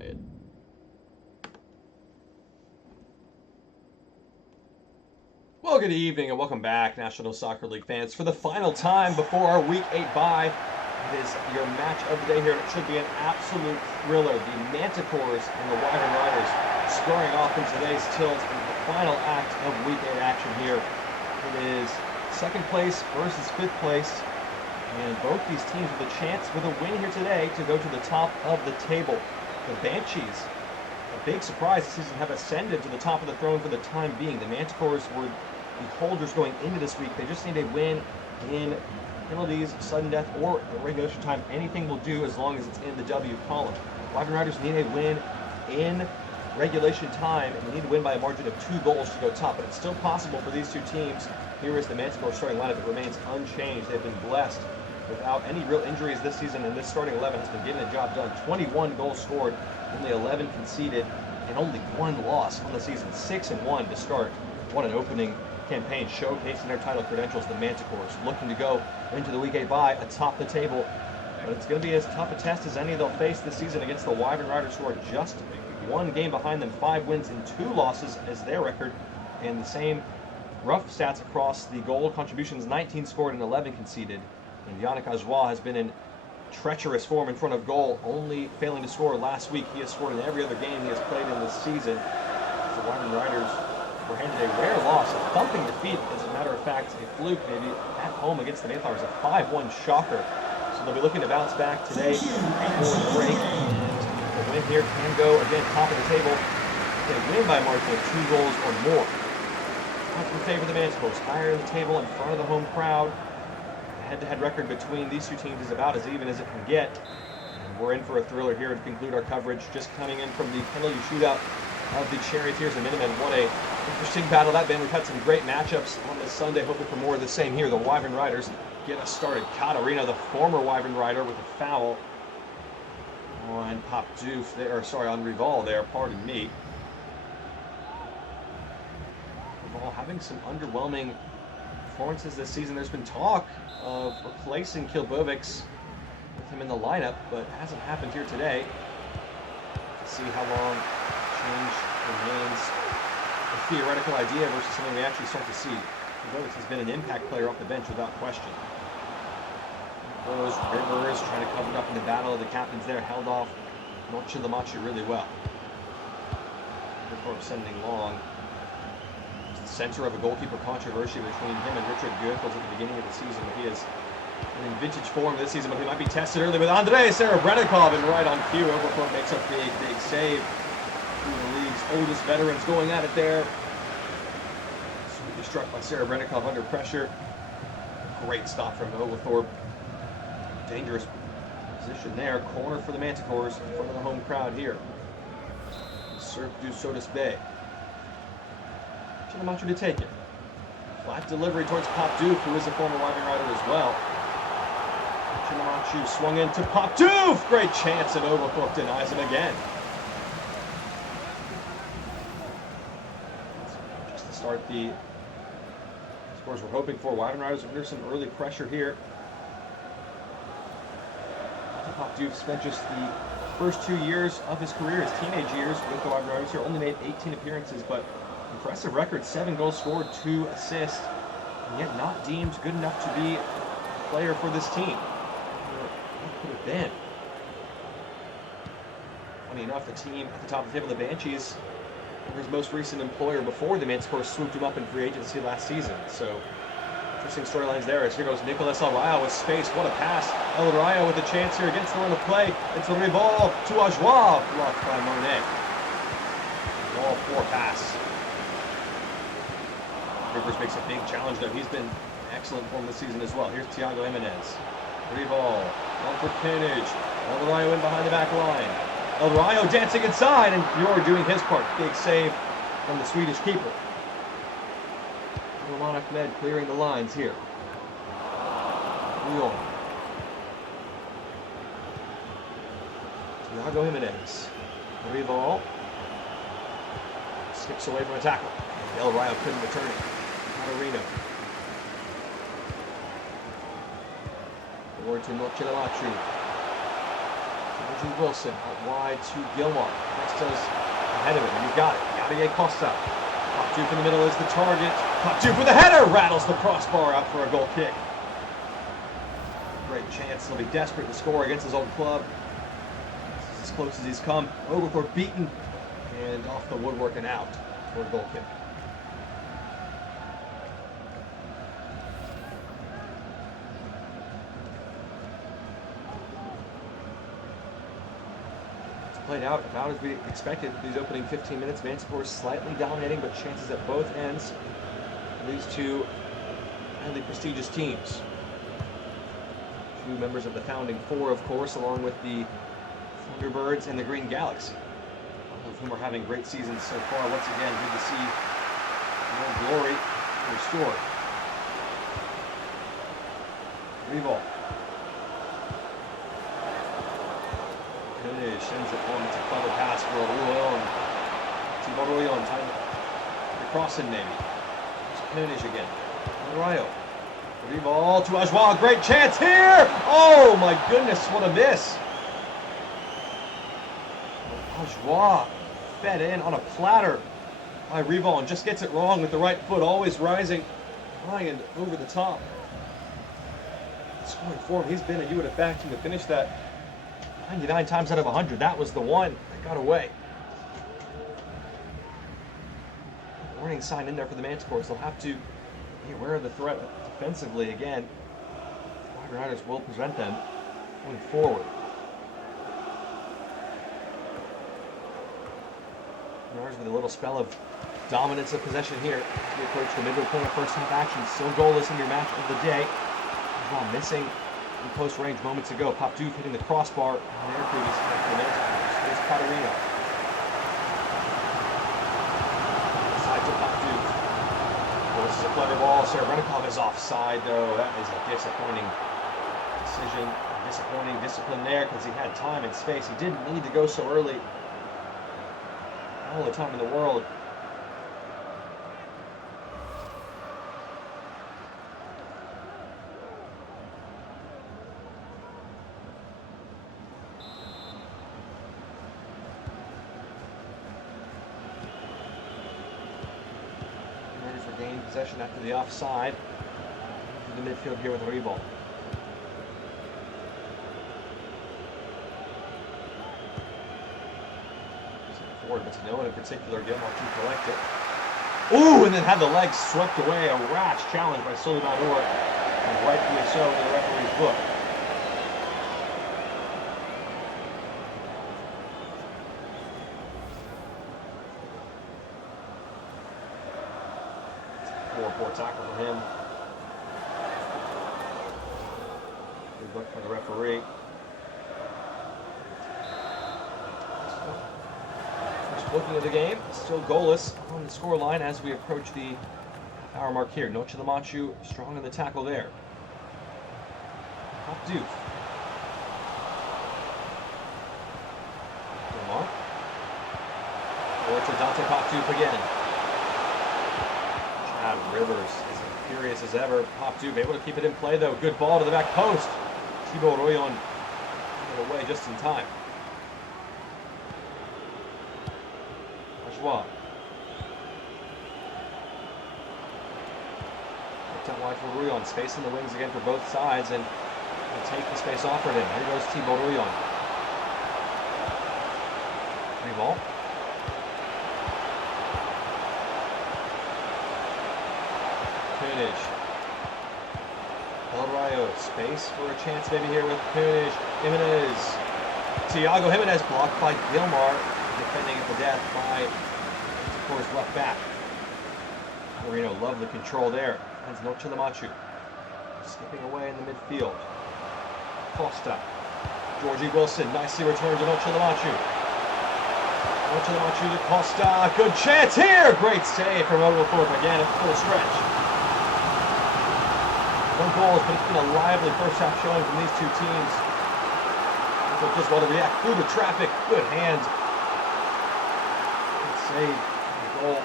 quiet. Well, good evening and welcome back, National Soccer League fans. For the final time before our Week 8 bye, it is your match of the day here, and it should be an absolute thriller. The Manticores and the Wyvern Riders scoring off in today's tilt in the final act of Week 8 action here. It is second place versus fifth place, and both these teams with a chance with a win here today to go to the top of the table. The Banshees, a big surprise this season, have ascended to the top of the throne for the time being. The Manticores were the holders going into this week. They just need a win in penalties, sudden death, or regulation time. Anything will do as long as it's in the W column. Wyvern Riders need a win in regulation time, and they need to win by a margin of 2 goals to go top. But it's still possible for these two teams. Here is the Manticore starting lineup. It remains unchanged. They've been blessed without any real injuries this season, and this starting 11 has been getting the job done. 21 goals scored, only 11 conceded, and only 1 loss on the season. 6-1 to start. What an opening campaign, showcasing their title credentials. The Manticores looking to go into the Week 8 bye atop the table, but it's going to be as tough a test as any they'll face this season against the Wyvern Riders, who are just 1 game behind them, 5 wins and 2 losses as their record, and the same rough stats across the goal contributions: 19 scored and 11 conceded. And Yannick Ajoie has been in treacherous form in front of goal, only failing to score last week. He has scored in every other game he has played in this season. The Wyvern Riders were handed a rare loss, a thumping defeat, as a matter of fact, a fluke maybe, at home against the Mayflowers, a 5-1 shocker. So they'll be looking to bounce back today before the break. The win here can go, again, top of the table. They win by a margin of 2 goals or more. Much in favor of the Manticores, higher in the table, in front of the home crowd. The head-to-head record between these two teams is about as even as it can get. And we're in for a thriller here to conclude our coverage, just coming in from the penalty shootout of the Charioteers and Minutemen. What a interesting battle that been. We've had some great matchups on this Sunday, hoping for more of the same here. The Wyvern Riders get us started. Katarina, the former Wyvern Rider, with a foul on Popdoof there, or sorry, on Rival there, pardon me. Rival having some underwhelming performances this season. There's been talk of replacing Kilbovics with him in the lineup, but it hasn't happened here today. To see how long change remains a theoretical idea versus something we actually start to see. Kilbovics has been an impact player off the bench without question. Those Rivers trying to cover it up in the battle of the captains there, held off Noche Lamachi really well. Before sending long. It's the center of a goalkeeper controversy between him and Richard Goethals at the beginning of the season. But he is in vintage form this season, but he might be tested early with Andrei Serebrennikov, and right on cue, Overcourt makes a big save. Two of the league's oldest veterans going at it there. Sweetly struck by Serebrennikov under pressure. Great stop from Oglethorpe. Dangerous position there. Corner for the Manticores in front of the home crowd here. Cirque du Sodas Bay. Chinamachu to take it. Flat delivery towards Popdoof, who is a former Wyvern Rider as well. Chinamachu swung into Popdoof! Great chance, and Oglethorpe denies him again. Just to start the scores we're hoping for. Wyvern Riders under some early pressure here. Popdoof spent just the first 2 years of his career, his teenage years, with the Wyvern Riders here. Only made 18 appearances, but impressive record: 7 goals scored, 2 assists, and yet not deemed good enough to be a player for this team. What could have been? Funny enough, the team at the top of the table, the Banshees, were his most recent employer before the Manticores swooped him up in free agency last season. So interesting storylines there, as here goes Nicolas El Rayo with space. What a pass. El Rayo with a chance here against the run of play. It's a Rival to Ajoie, blocked by Monet. Ball 4 pass. Rivers makes a big challenge though. He's been excellent form this season as well. Here's Thiago Jimenez. Rival, one for Pinage. El Rayo in behind the back line. El Rayo dancing inside, and Bjorn doing his part. Big save from the Swedish keeper. Roman Ahmed clearing the lines here. Lyon. Thiago Jimenez. Rival skips away from a tackle. El Rayo couldn't return it. Catarino. Forward to Noche Lamachu. Georgie Wilson out wide to Gilmar. Costa's ahead of him, and you've got it. Gabriel Costa. Pop-Duke in the middle is the target. Pop-Duke with a header! Rattles the crossbar out for a goal kick. Great chance. He'll be desperate to score against his old club. This is as close as he's come. Oglethorpe beaten. And off the woodwork and out for a goal kick. Played out about as we expected. These opening 15 minutes, Manticores slightly dominating, but chances at both ends. These two highly prestigious teams. Two members of the founding four, of course, along with the Thunderbirds and the Green Galaxy, all of whom are having great seasons so far. Once again, good to see more glory restored. Revolt. Sends it home. It's a clever pass for Arroyo and Thibaut Arroyo time to cross in maybe. There's Koenig again. Arroyo. Ball to Ajwa. Great chance here! Oh my goodness, what a miss! Ajwa fed in on a platter by Rival and just gets it wrong with the right foot, always rising high and over the top. Scoring form he's been, and you would have backed him to finish that 99 times out of 100. That was the one that got away. Warning sign in there for the Manticores. They'll have to be aware of the threat defensively again. Wyvern Riders will prevent them going forward. Riders with a little spell of dominance of possession here as we approach the midway point of first half action. Still goalless in your match of the day. While missing in close range moments ago. Pop-Duke hitting the crossbar in their previous attack for the Manticores. There's Catarino. Side to Pop-Duke. Well, this is a clever ball. Serebrennikov is offside, though. That is a disappointing decision. Disappointing discipline there because he had time and space. He didn't need to go so early. All the time in the world. Gain possession after the offside. To the midfield here with Rival. Forward, but to no one in particular. Gilmar to collect it. Ooh, and then had the legs swept away. A rash challenge by Suleiman Or, and rightfully so in the referee's book. Poor tackle for him. Good look for the referee. First looking at the game, still goalless on the scoreline as we approach the hour mark here. Noche de Machu strong in the tackle there. Pop-Duke. Gilmar. Or to Dante Pop-Duke again. Rivers is as furious as ever. Pop-Duke able to keep it in play though. Good ball to the back post. Thibaut Royon got it away just in time. Ajwa. Looked out wide for Royon. Space in the wings again for both sides, and will take the space offered him. Here goes Thibaut Royon. Free ball. Koenig. El Rayo, space for a chance maybe here with Koenig. Jimenez. Thiago Jimenez blocked by Gilmar, defending at the death by, of course, left back. Marino, lovely control there. Finds Noche de Machu. Skipping away in the midfield. Costa. Georgie Wilson nicely returned to Noche de Machu. Noche de Machu to Costa. Good chance here! Great save from Oglethorpe again at full stretch. No goals, but it's been a lively first half showing from these two teams. They're just well to react through the traffic. Good hands. Good save. Good goal.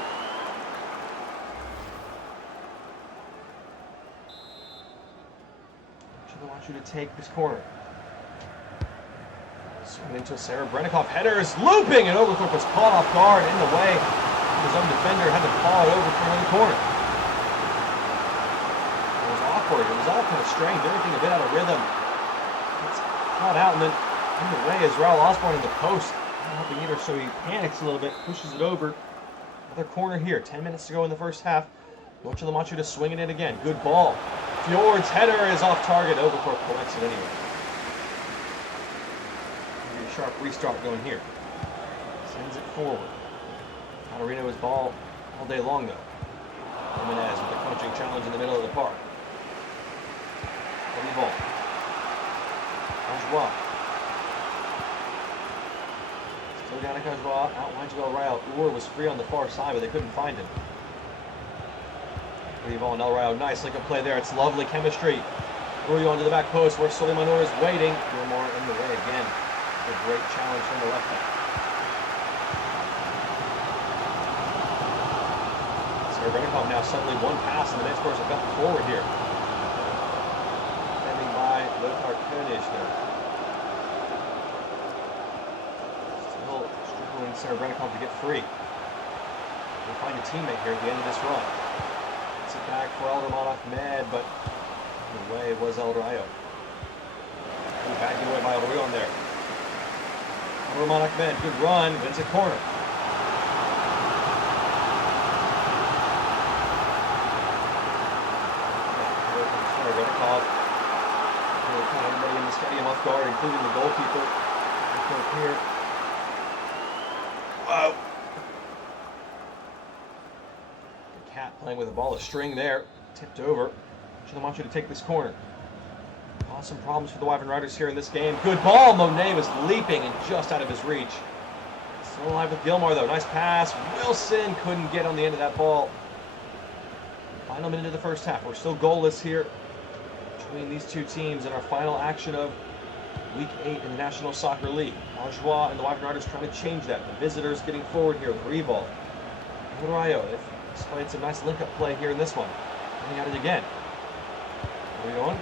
I want you to take this corner. Swinging into Serebrennikov. Header is looping, and Oglethorpe was caught off guard in the way. His own defender had to paw it over for another corner. It was awkward. It was all kind of strange. Everything a bit out of rhythm. It's caught out, and then in the way is Raul Osborne in the post. Not helping either, so he panics a little bit, pushes it over. Another corner here. 10 minutes to go in the first half. Noche Lamachu to swing it in again. Good ball. Fjord's header is off target. Oglethorpe collects it anyway. Maybe a sharp restart going here. Sends it forward. Catarino his ball all day long though. Jimenez with the punching challenge in the middle of the park. Heavy ball. Cajua. Still down to Cajua. Outlines well Rayo. Ur was free on the far side, but they couldn't find him. Heavy ball and El Rayo. Nice link up play there. It's lovely chemistry. Rullo onto the back post where Soleimanor is waiting. Gilmore in the way again. A great challenge from the left back. Serebrennikov now suddenly one pass, and the Manticores have gotten forward here. Defending by Lothar König there. Still struggling Serebrennikov to get free. He'll find a teammate here at the end of this run. It's it back for Elderman Ahmed, but the way was El Rayo. Back away by El Rayo on there. Elderman Ahmed, good run, wins a corner. Everybody in the stadium off guard, including the goalkeeper. Here. Whoa! The cat playing with a ball of string there, tipped over. Should want you to take this corner. Awesome problems for the Wyvern Riders here in this game. Good ball. Monet was leaping and just out of his reach. Still alive with Gilmore though. Nice pass. Wilson couldn't get on the end of that ball. Final minute of the first half. We're still goalless here between these two teams in our final action of Week 8 in the National Soccer League. Arjois and the Wyvern Riders trying to change that. The visitors getting forward here with Rival. Rayo displayed some nice link-up play here in this one. Coming at it again. Where are we going?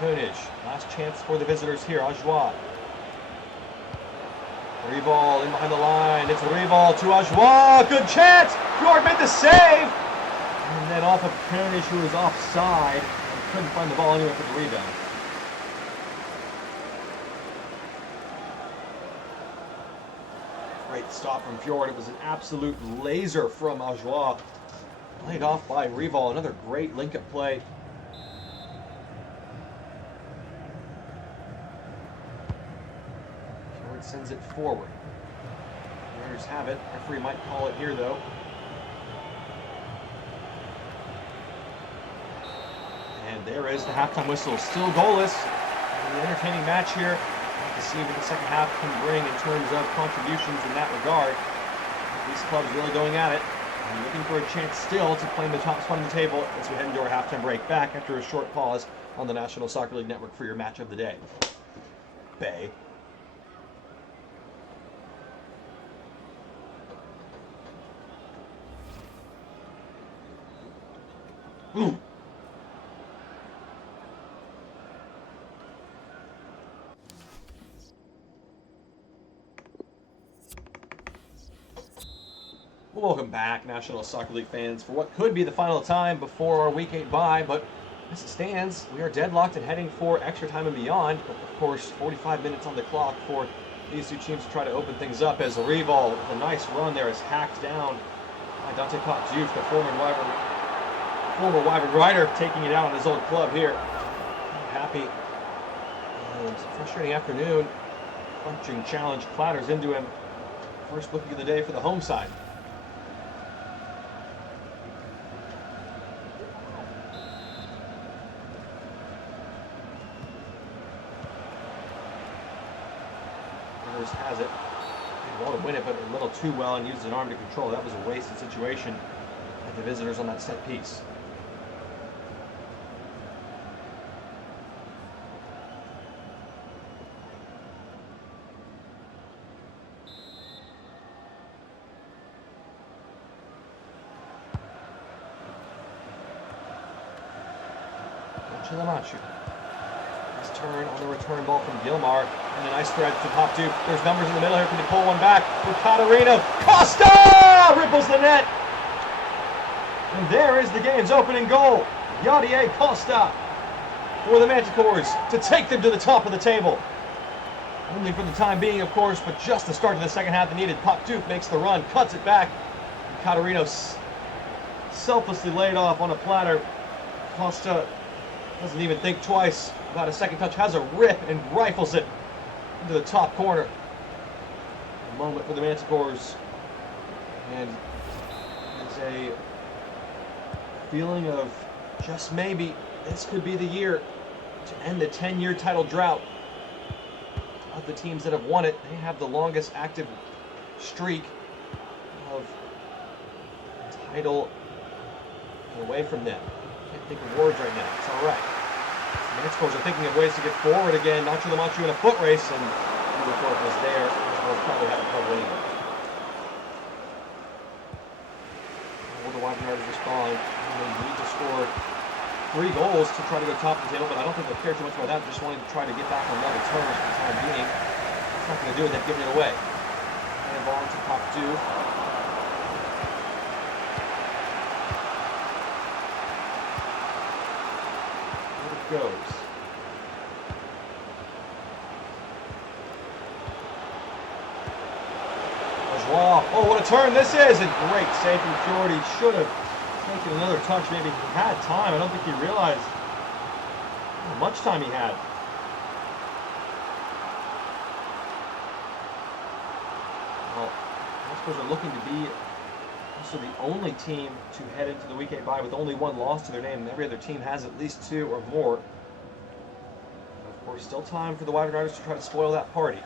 König. Last chance for the visitors here. Arjois. Rival in behind the line. It's Rival to Arjois. Good chance. Fjord made the save. And then off of König, who was offside and couldn't find the ball anyway for the rebound. Great stop from Fjord. It was an absolute laser from Arjois. Played off by Rival. Another great link-up play. Fjord sends it forward. The Riders have it. Referee might call it here though. And there is the halftime whistle. Still goalless. An entertaining match here. To see what the second half can bring in terms of contributions in that regard. These clubs really going at it and looking for a chance still to claim the top spot on the table as we head into our halftime break. Back after a short pause on the National Soccer League Network for your match of the day. Bay. Ooh. Welcome back, National Soccer League fans, for what could be the final time before our Week 8 bye, but as it stands, we are deadlocked and heading for extra time and beyond. But of course, 45 minutes on the clock for these two teams to try to open things up as Rival, with a nice run there, is hacked down by Dante Cotjuve, the former Wyvern rider, taking it out on his old club here. Happy. And it's a frustrating afternoon. Punching challenge clatters into him. First booking of the day for the home side. Has it. Did well to win it, but a little too well and used an arm to control. That was a wasted situation at the visitors on that set piece. Noche Lamachu. These turn on the return ball from Gilmar. And a nice thread to Pop Duke. There's numbers in the middle here. Can he pull one back? With Catarino. Costa ripples the net. And there is the game's opening goal. Yadier Costa for the Manticores to take them to the top of the table. Only for the time being, of course, but just the start of the second half they needed. Pop Duke makes the run, cuts it back. And Catarino selflessly laid off on a platter. Costa doesn't even think twice about a second touch, has a rip and rifles it into the top corner. A moment for the Manticores. And it's a feeling of just maybe this could be the year to end the 10-year title drought. Of the teams that have won it, they have the longest active streak of title away from them. Can't think of words right now. It's all right. The Manticores are thinking of ways to get forward again. Nacho Lamachu in a foot race, and the court was there. Manticores probably having trouble anyway. Will the Wyvern Riders respond? They need to score 3 goals to try to go top of the table, but I don't think they'll care too much about that. Just wanting to try to get back on level terms for the time being. It's not going to do it. They've given it away. And ball into Pop Duke. Goes. Oh, what a turn this is! And great save from Fjord. He should have taken another touch. Maybe he had time. I don't think he realized how much time he had. Well, I suppose they're looking to be also the only team to head into the Week 8 bye with only 1 loss to their name. Every other team has at least 2 or more. Of course, still time for the Wyvern Riders to try to spoil that party.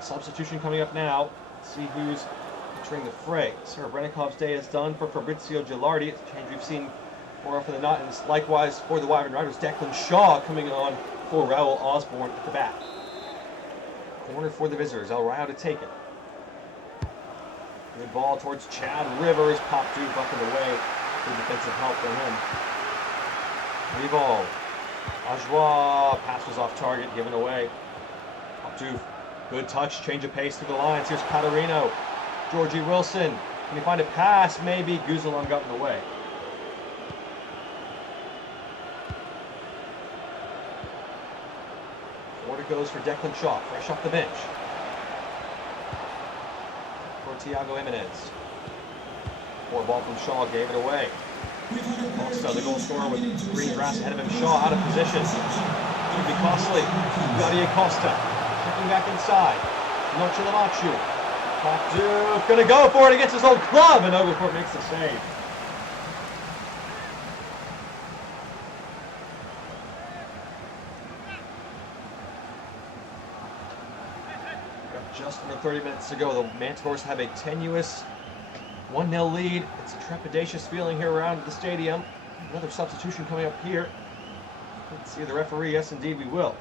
Substitution coming up now. Let's see who's entering the fray. Sarah Brennikov's day is done for Fabrizio Gilardi. It's a change we've seen more often than not. And it's likewise for the Wyvern Riders. Declan Shaw coming on for Raul Osborne at the back. Corner for the visitors. El Rayo to take it. Good ball towards Chad Rivers. Pop Duke up and away. Good defensive help from him. Rival. Ajoie. Pass was off target. Given away. Pop Duke. Good touch. Change of pace through the lines. Here's Catarino. Georgie Wilson. Can he find a pass? Maybe. Guzalon got in the way. Forward it goes for Declan Shaw. Fresh off the bench. For Thiago Jimenez. Forward ball from Shaw, gave it away. Costa, the goal scorer with green grass ahead of him. Shaw out of position. Could be costly. Yadier Costa checking back inside. Nacho Lamachu. Pop Duke gonna go for it against his old club, and Oglethorpe makes the save. Just under 30 minutes to go. The Manticores have a tenuous 1-0 lead. It's a trepidatious feeling here around the stadium. Another substitution coming up here. Let's see the referee. Yes, indeed, we will.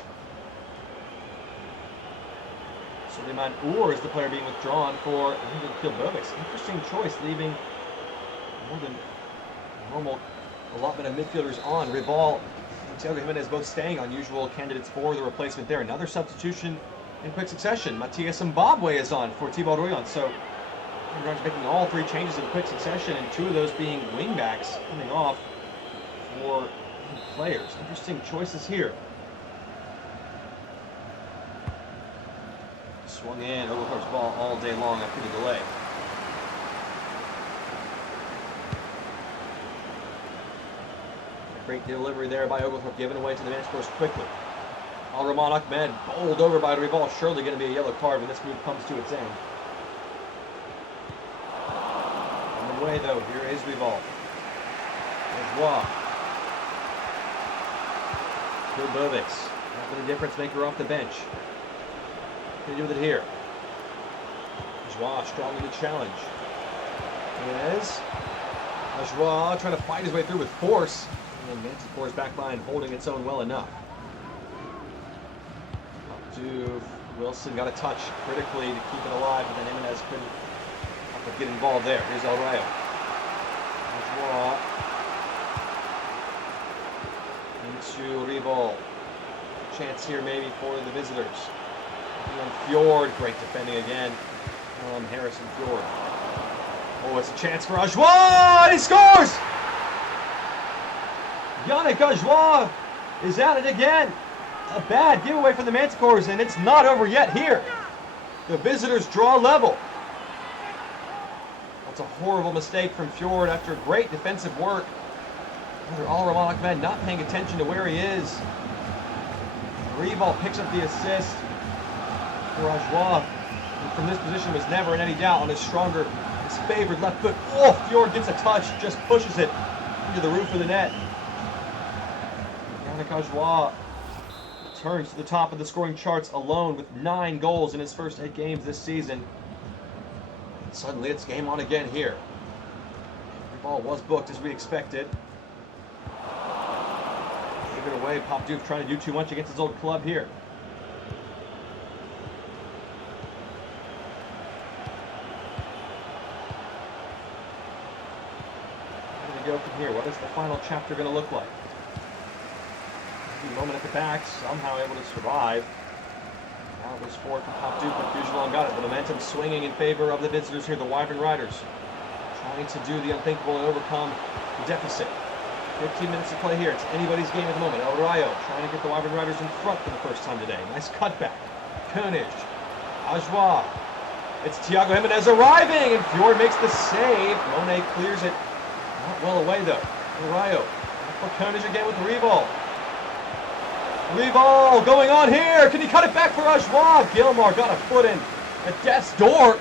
Suleiman Ur is the player being withdrawn for Kilbovics. Interesting choice, leaving more than normal allotment of midfielders on. Rival and Thiago Jimenez both staying, unusual candidates for the replacement there. Another substitution in quick succession. Matias Zimbabwe is on for Thibaut Royan. So Wyvern's making all 3 changes in quick succession, and 2 of those being wingbacks coming off for players. Interesting choices here. Swung in, Oglethorpe's ball all day long after the delay. Great delivery there by Oglethorpe, given away to the Manticores quickly. Al-Rahman Ahmed bowled over by Rival. Surely going to be a yellow card when this move comes to its end. On the way though, here is Rival. There's Kilbovics. Not been a difference maker off the bench. What can you do with it here? Ajoie strong in the challenge. Yes. Ajoie trying to fight his way through with force. And Manticore's back line holding its own well enough. Up to Wilson, got a touch critically to keep it alive, but then Jimenez couldn't get involved there. Here's El Rayo. Ajoie into Rival. chance here maybe for the visitors. And Fjord, great defending again from Harrison Fjord. Oh, it's a chance for Ajoie, and he scores! Yannick Ajoie is at it again. A bad giveaway from the Manticores, and it's not over yet here. The visitors draw level. That's a horrible mistake from Fjord after great defensive work. Another Al-Rahman Ahmed not paying attention to where he is. Rival picks up the assist for Ajoie. From this position was never in any doubt on his stronger, his favored left foot. Oh, Fjord gets a touch, just pushes it into the roof of the net. Yannick Ajoie returns to the top of the scoring charts alone with 9 goals in his first 8 games this season. And suddenly it's game on again here. The ball was booked as we expected. Gave it away. Pop Doof trying to do too much against his old club here. Go from here. What is the final chapter going to look like? Moment at the back, somehow able to survive. Now it goes forward from Pop Duke, but Fugelon got it. The momentum swinging in favor of the visitors here, the Wyvern Riders. Trying to do the unthinkable and overcome the deficit. 15 minutes to play here. It's anybody's game at the moment. El Rayo trying to get the Wyvern Riders in front for the first time today. Nice cutback. Koenig. Ajoie. It's Thiago Jimenez arriving, and Fjord makes the save. Monet clears it. Not well away though. Rayo for Koenig again with Rival. Rival going on here. Can he cut it back for Ajoie? Gilmore got a foot in at death's door.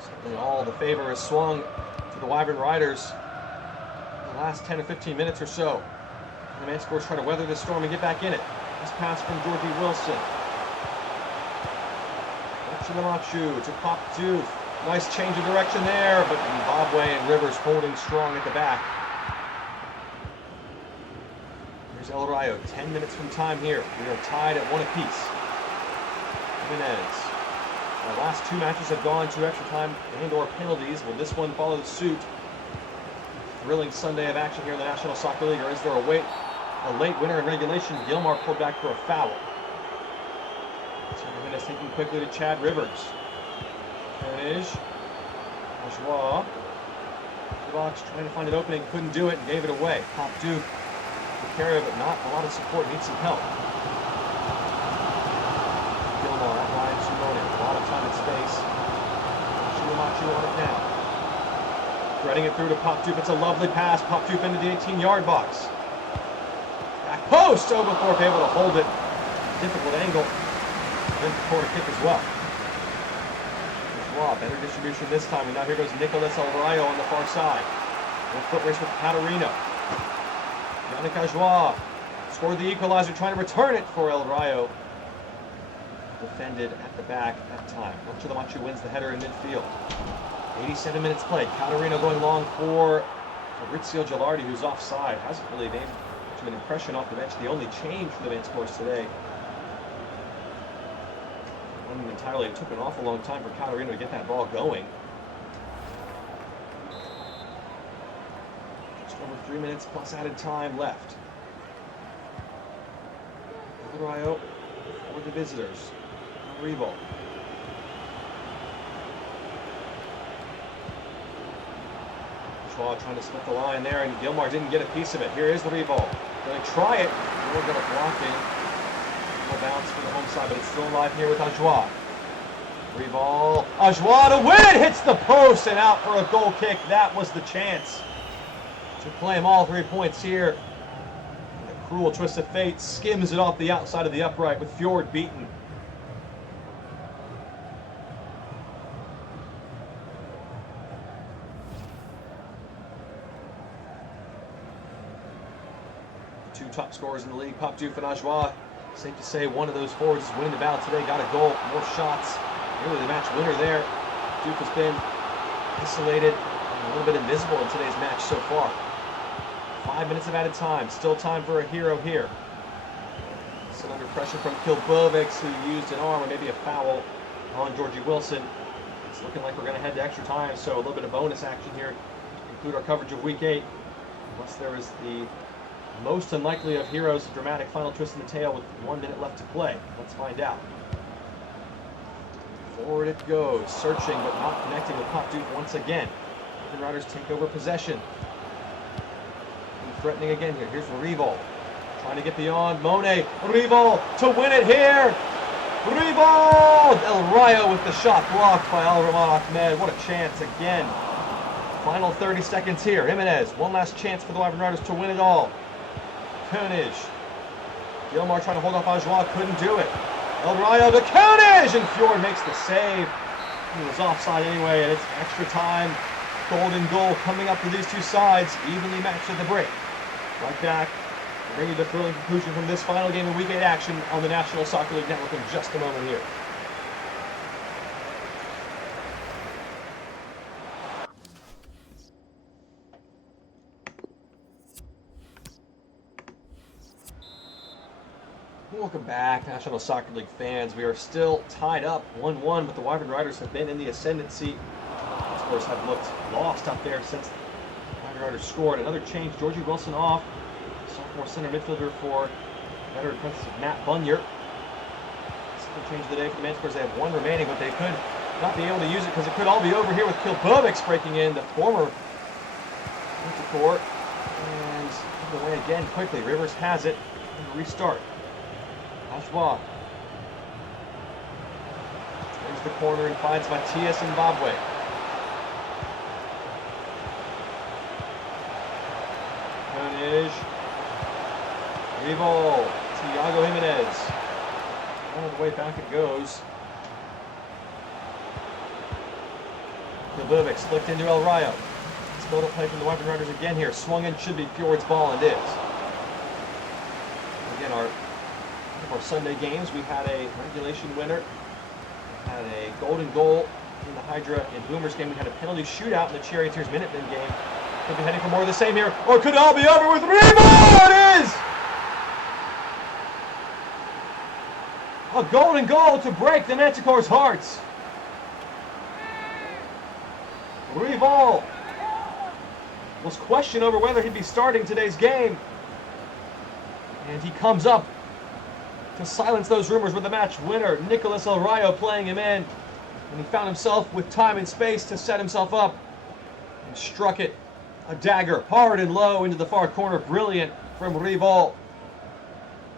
Certainly all the favor is swung to the Wyvern Riders in the last 10 or 15 minutes or so. And the Manticores try to weather this storm and get back in it. This pass from Georgie Wilson. Chilamachu to Pop Doof. Nice change of direction there, but Zimbabwe and Rivers holding strong at the back. Here's El Rayo, 10 minutes from time here. We are tied at 1 apiece. Jimenez. Our last 2 matches have gone to extra time and or penalties. Will this one follow the suit? Thrilling Sunday of action here in the National Soccer League, or is there a late winner in regulation? Gilmar pulled back for a foul. So Jimenez thinking quickly to Chad Rivers. Koenig, Ajoie, box trying to find an opening, couldn't do it and gave it away. Pop Duke, precarious but not a lot of support, needs some help. Gilmore at Ryan Simone, a lot of time and space. Chilamachu on it now. Threading it through to Pop Duke, it's a lovely pass. Pop Duke into the 18-yard box. Back post, Oglethorpe able to hold it. Difficult angle. Then corner kick as well. Better distribution this time, and now here goes Nicolas El Rayo on the far side. A foot race with Catarino. Yannick Ajoie scored the equalizer, trying to return it for El Rayo. Defended at the back at the time. Chilamachu wins the header in midfield. 87 minutes played. Catarino going long for Fabrizio Gilardi, who's offside. Hasn't really made much of an impression off the bench. The only change for the Manticores today. Entirely. It took an awful long time for Catarino to get that ball going. Just over 3 minutes plus added time left. El Rayo for the visitors. Rival. Ajoie trying to split the line there, and Gilmar didn't get a piece of it. Here is the Rival. Going to try it. We're going to block it. Bounce for the home side, but it's still alive here with Ajoie. Rival. Ajoie to win! Hits the post and out for a goal kick. That was the chance to claim all 3 points here. And a cruel twist of fate skims it off the outside of the upright with Fjord beaten. The 2 top scorers in the league, Pop Doof and Ajoie. Safe to say one of those forwards is winning the battle today. Got a goal, more shots. Really the match winner there. Duke has been isolated and a little bit invisible in today's match so far. 5 minutes of added time. Still time for a hero here. Still under pressure from Kilbovics, who used an arm or maybe a foul on Georgie Wilson. It's looking like we're going to head to extra time, so a little bit of bonus action here to conclude our coverage of Week 8. Unless there is the most unlikely of heroes, a dramatic final twist in the tail with 1 minute left to play. Let's find out. Forward it goes, searching but not connecting with Pop Duke once again. Wyvern Riders take over possession. And threatening again here. Here's Rival. Trying to get beyond Monet. Rival to win it here. Rival! El Rayo with the shot blocked by Al Rahman Ahmed. What a chance again. Final 30 seconds here. Jimenez, one last chance for the Wyvern Riders to win it all. Koenig. Gilmar trying to hold off Ajoie, couldn't do it. El Rayo to Koenig! And Fjord makes the save. He was offside anyway, and it's extra time. Golden goal coming up for these two sides. Evenly matched at the break. Right back. Bring you the thrilling conclusion from this final game of Week 8 action on the National Soccer League Network in just a moment here. Welcome back, National Soccer League fans. We are still tied up 1-1, but the Wyvern Riders have been in the ascendancy. Manticores have looked lost up there since the Wyvern Riders scored. Another change, Georgie Wilson off. Sophomore center midfielder for veteran apprentice Matt Bunyard. Second change of the day for the Manticores. They have one remaining, but they could not be able to use it because it could all be over here with Kilbovics breaking in, the former Manticore. And away again quickly. Rivers has it. And restart. Ajoie. There's the corner and finds Matias Zimbabwe. Koenig. Rival. Thiago Jimenez. All the way back it goes. Kilbovics flicked into El Rayo. Still to play from the Wyvern Riders again here. Swung in, should be Fjord's ball, and is. Again, our Sunday games, we had a regulation winner, we had a golden goal in the Hydra and Boomers game, we had a penalty shootout in the Charioteers Minutemen game. Could be heading for more of the same here, or could it all be over with Rival? It is! A golden goal to break the Manticores' hearts. Rival was questioned over whether he'd be starting today's game, and he comes up to silence those rumors with the match winner, Nicolas El Rayo, playing him in. And he found himself with time and space to set himself up and struck it, a dagger, hard and low into the far corner. Brilliant from Rival.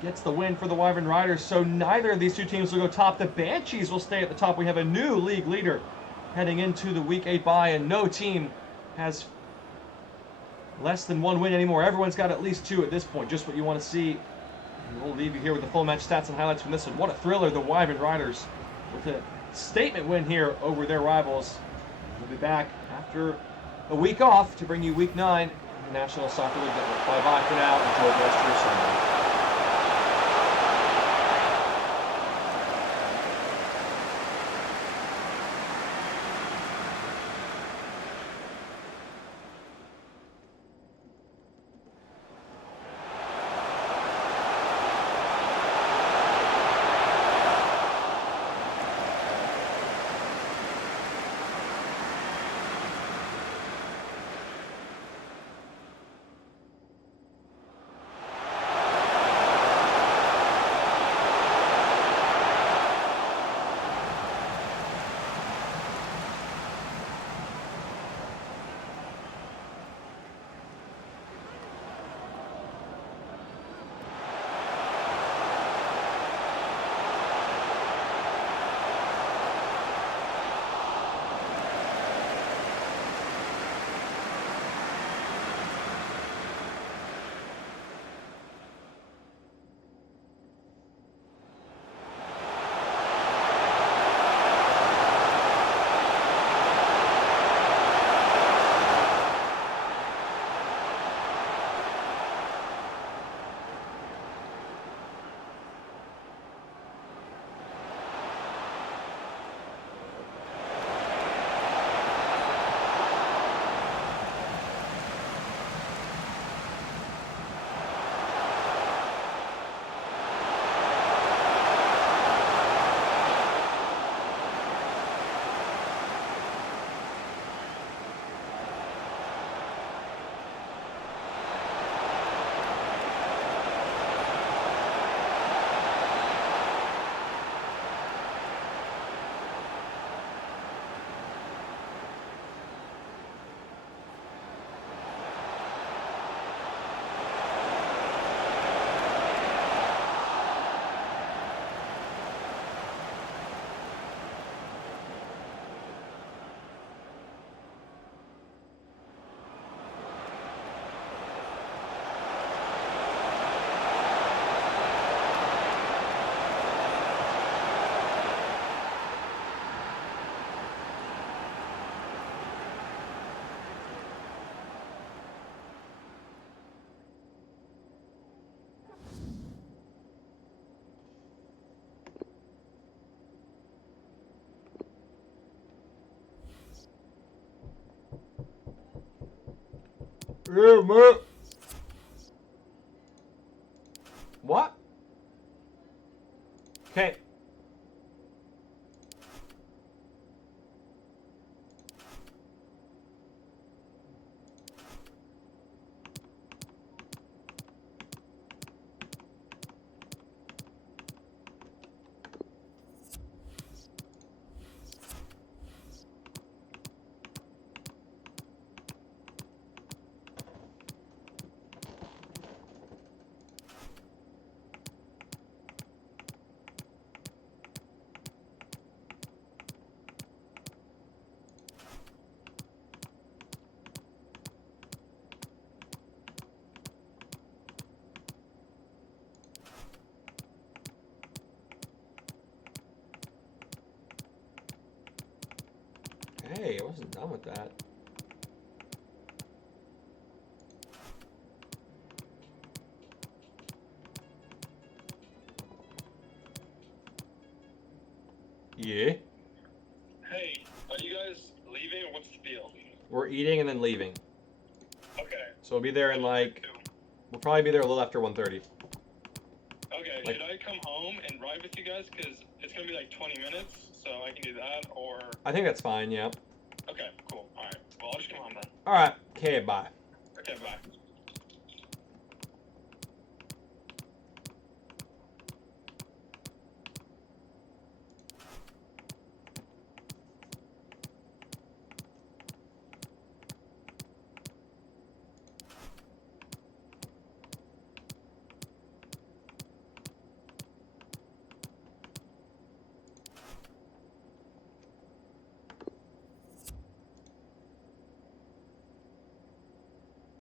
Gets the win for the Wyvern Riders, so neither of these two teams will go top. The Banshees will stay at the top. We have a new league leader heading into the Week 8 bye, and no team has less than one win anymore. Everyone's got at least two at this point, just what you want to see. And we'll leave you here with the full match stats and highlights from this one. What a thriller, the Wyvern Riders with a statement win here over their rivals. We'll be back after a week off to bring you Week 9 in the National Soccer League Network. Bye-bye for now. Enjoy the rest of your Sunday. Yeah, man. What? Okay. Hey, I wasn't done with that. Yeah. Hey, are you guys leaving or what's the deal? We're eating and then leaving. Okay. So we'll be there in like, we'll probably be there a little after 1:30. Okay, Like- should I come home and ride with you guys? Because it's going to be like 20 minutes, so I can do that, or... I think that's fine, yeah. Okay, cool. Alright, well, I'll just come home then. Alright, okay, bye. Okay, bye.